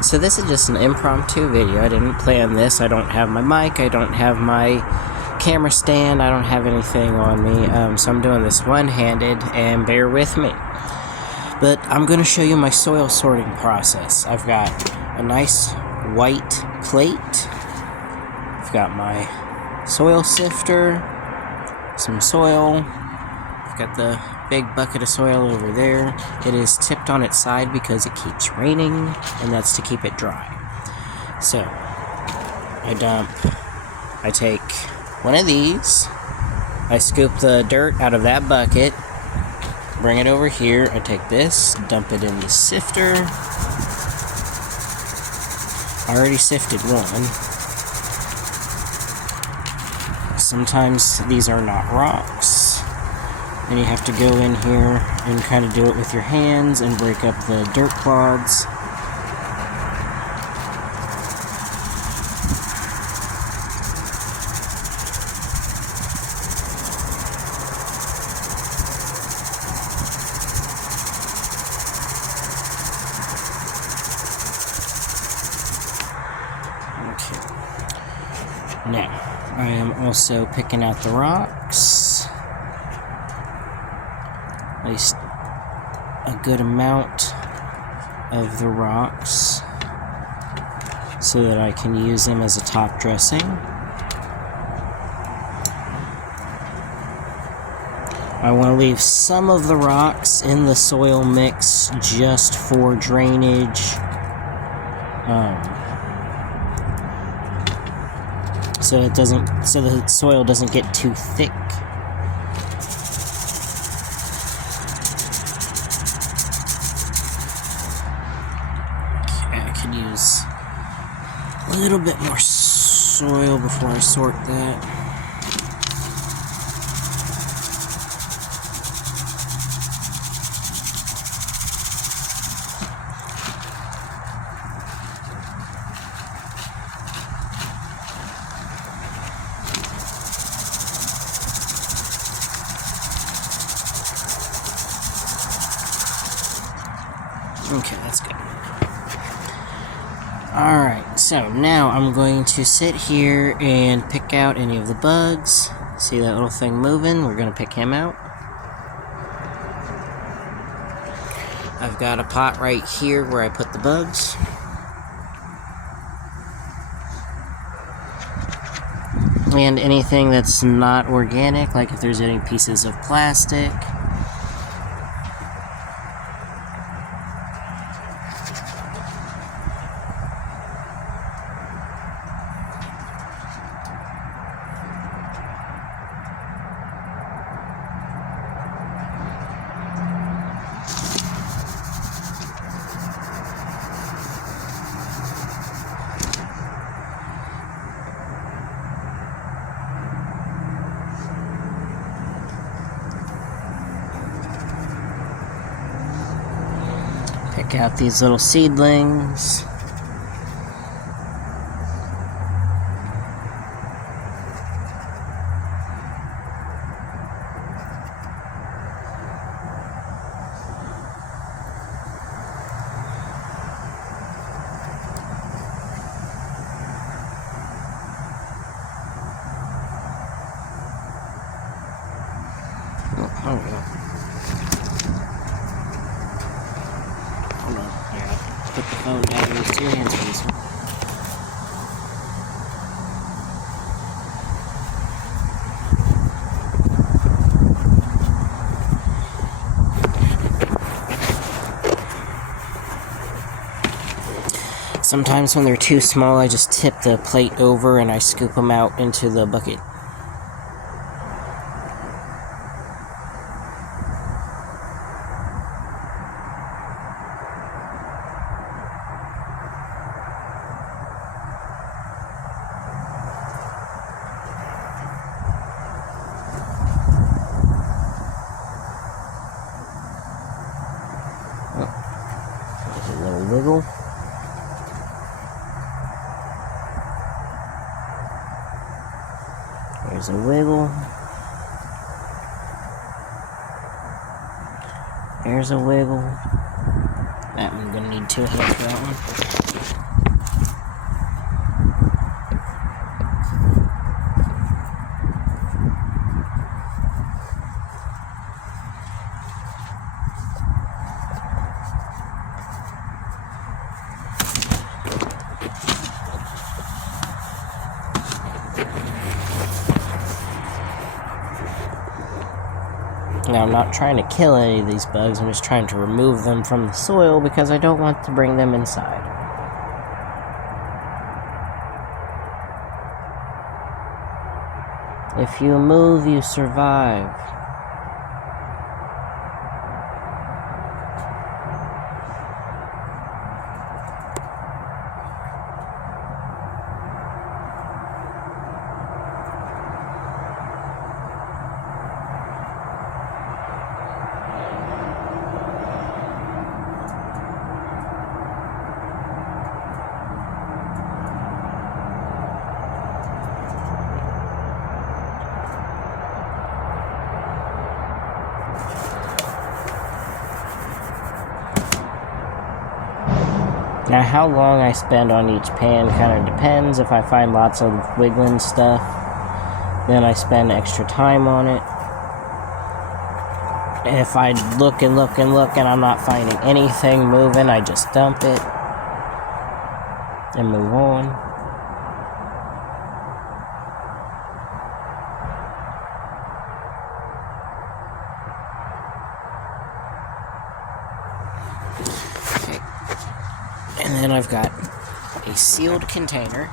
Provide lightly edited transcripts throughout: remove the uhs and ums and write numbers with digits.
So this is just an impromptu video. I didn't plan this. I don't have my mic. I don't have my camera stand. I don't have anything on me. So I'm doing this one-handed, and bear with me. But I'm going to show you my soil sorting process. I've got a nice white plate. I've got my soil sifter, some soil. I've got the big bucket of soil over there. It is tipped on its side because it keeps raining, and that's to keep it dry. So, I take one of these, I scoop the dirt out of that bucket, bring it over here, I take this, dump it in the sifter. I already sifted one. Sometimes these are not rocks, and you have to go in here and kind of do it with your hands and break up the dirt clods. Now, I am also picking out the rocks, at least a good amount of the rocks, so that I can use them as a top dressing. I want to leave some of the rocks in the soil mix just for drainage. So the soil doesn't get too thick. Okay, I can use a little bit more soil before I sort that. Okay, that's good. Alright, so now I'm going to sit here and pick out any of the bugs. See that little thing moving? We're going to pick him out. I've got a pot right here where I put the bugs. And anything that's not organic, like if there's any pieces of plastic. Pick out these little seedlings. Oh, yeah. Hold on, I gotta put the phone down and use 2 hands for this one. Sometimes when they're too small, I just tip the plate over and I scoop them out into the bucket. There's a little wiggle. There's a wiggle. There's a wiggle. That one, I'm gonna need 2 hands for that one. Now, I'm not trying to kill any of these bugs, I'm just trying to remove them from the soil because I don't want to bring them inside. If you move, you survive. Now, how long I spend on each pan kind of depends. If I find lots of wiggling stuff, then I spend extra time on it. If I look and look and look and I'm not finding anything moving, I just dump it and move on. And then I've got a sealed container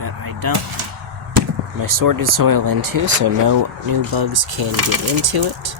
that I dump my sorted soil into so no new bugs can get into it.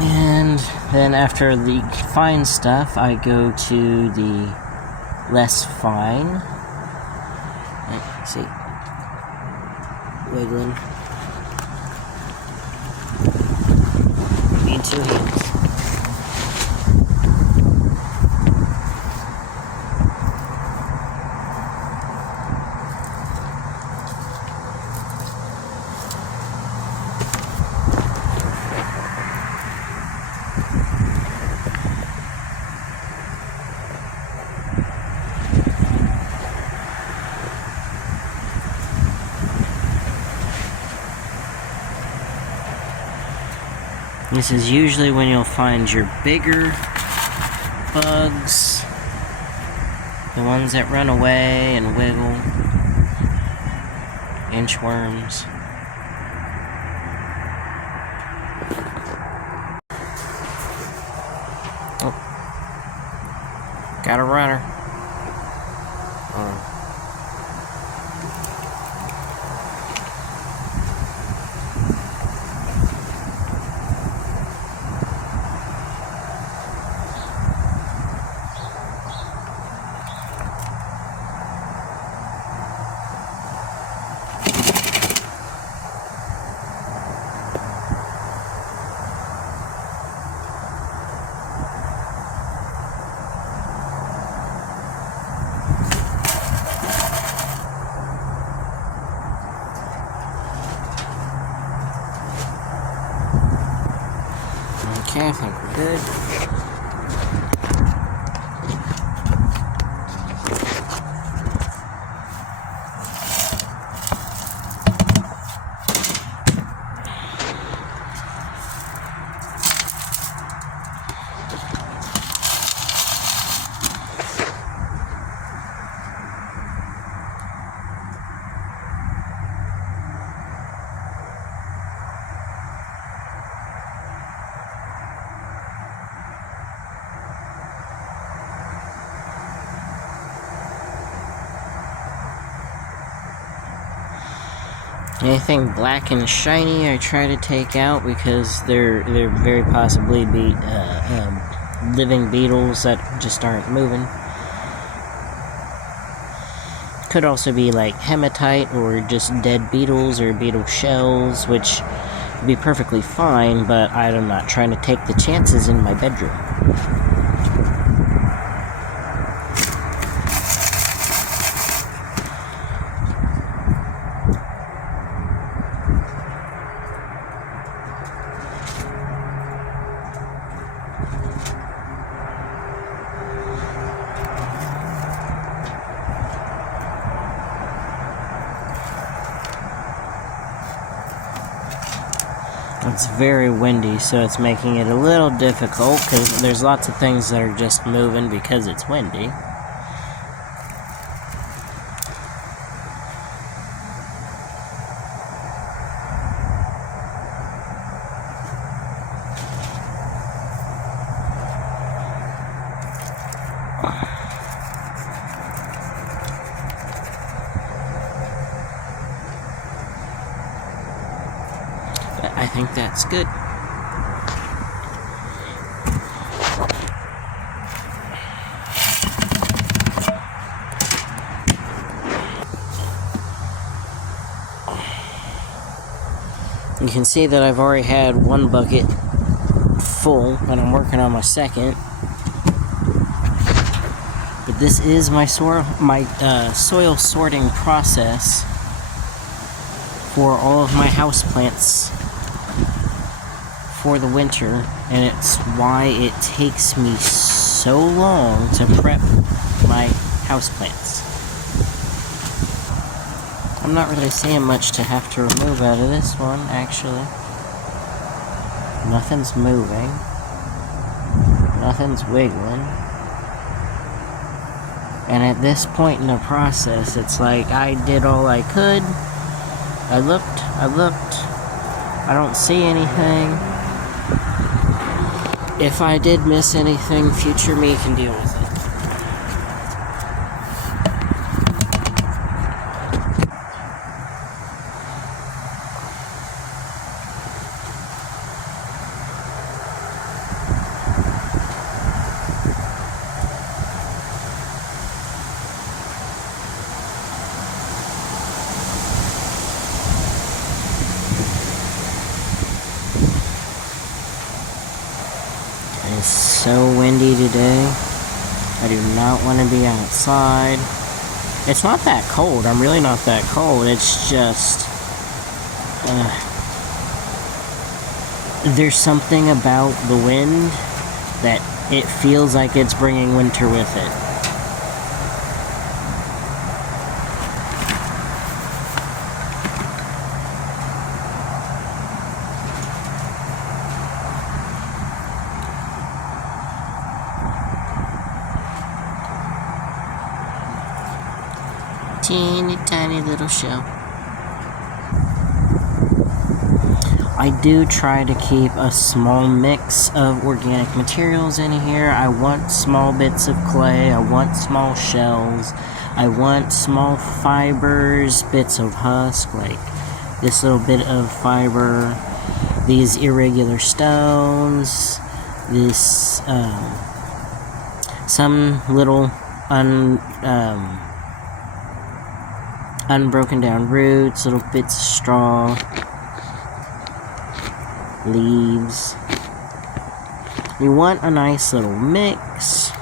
And then after the fine stuff, I go to the less fine. See, wiggling. Need 2 hands. This is usually when you'll find your bigger bugs, the ones that run away and wiggle, inchworms. Oh, got a runner. Okay, I think we're good. Anything black and shiny I try to take out because they're very possibly living beetles that just aren't moving. Could also be like hematite or just dead beetles or beetle shells, which would be perfectly fine, but I'm not trying to take the chances in my bedroom. It's very windy, so it's making it a little difficult because there's lots of things that are just moving because it's windy. I think that's good. You can see that I've already had one bucket full, and I'm working on my second. But this is my soil sorting process for all of my houseplants for the winter, and it's why it takes me so long to prep my houseplants. I'm not really seeing much to have to remove out of this one, actually. Nothing's moving. Nothing's wiggling. And at this point in the process, it's like I did all I could. I looked. I don't see anything. If I did miss anything, future me can deal with it. It's so windy today. I do not want to be outside. It's not that cold. I'm really not that cold. It's just... there's something about the wind that it feels like it's bringing winter with it. Teeny tiny little shell. I do try to keep a small mix of organic materials in here. I want small bits of clay, I want small shells, I want small fibers, bits of husk, like this little bit of fiber, these irregular stones, this, some little unbroken down roots, little bits of straw, leaves. You want a nice little mix,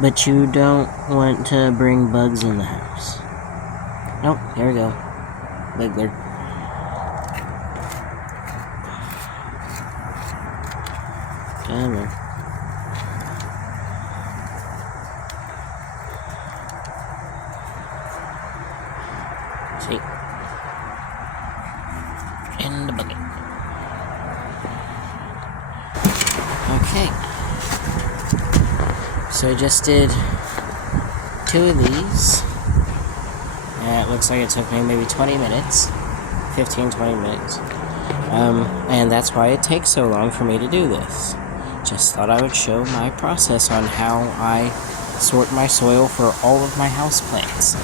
but you don't want to bring bugs in the house. Nope, here we go. Bugler. Come on. See? In the bucket. Okay. So I just did 2 of these. It looks like it took me maybe 20 minutes. 15-20 minutes. And that's why it takes so long for me to do this. Just thought I would show my process on how I sort my soil for all of my houseplants.